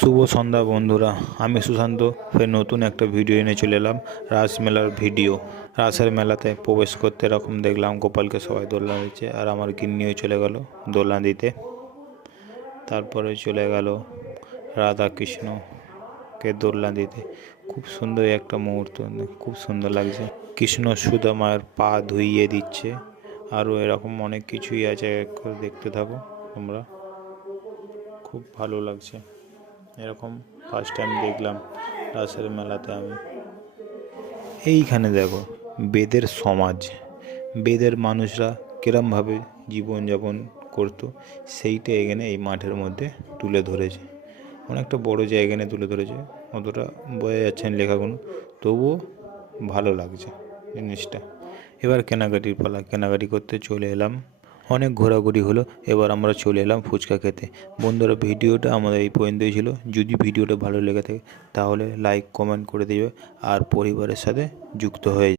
শুভ সন্ধ্যা বন্ধুরা, আমি সুশান্ত ফের নতুন একটা ভিডিও এনে চলে এলাম। রাস মেলার ভিডিও। রাসের মেলাতে প্রবেশ করতে এরকম দেখলাম গোপালকে সবাই দোলনা দিচ্ছে, আর আমার গিন্নিও চলে গেল দোলনা দিতে। তারপরে চলে গেল রাধা কৃষ্ণকে দোলনা দিতে। খুব সুন্দর একটা মুহূর্ত, খুব সুন্দর লাগছে। কৃষ্ণ সুদামার পা ধুইয়ে দিচ্ছে, আরও এরকম অনেক কিছুই আছে, দেখতে থাকো তোমরা, খুব ভালো লাগছে। এরকম ফার্স্ট টাইম দেখলাম রাসের মেলাতে আমি। এইখানে দেখো বেদের সমাজ, বেদের মানুষরা কিরমভাবে জীবনযাপন করতো সেইটা এখানে এই মাঠের মধ্যে তুলে ধরেছে। অনেকটা বড় জায়গা নিয়ে তুলে ধরেছে, অতটা বোঝা যাচ্ছে না লেখাগুলো, তবুও ভালো লাগছে জিনিসটা। এবার কেনাকাটির পালা, কেনাকাটি করতে চলে এলাম। অনেক ঘোরাঘুরি হলো, এবার আমরা চলে এলাম ফুচকা খেতে। বন্ধুরা, ভিডিওটা আমাদের এই পর্যন্তই ছিল। যদি ভিডিওটা ভালো লেগে থাকে তাহলে লাইক কমেন্ট করে দিবে, আর পরিবারের সাথে যুক্ত হয়ে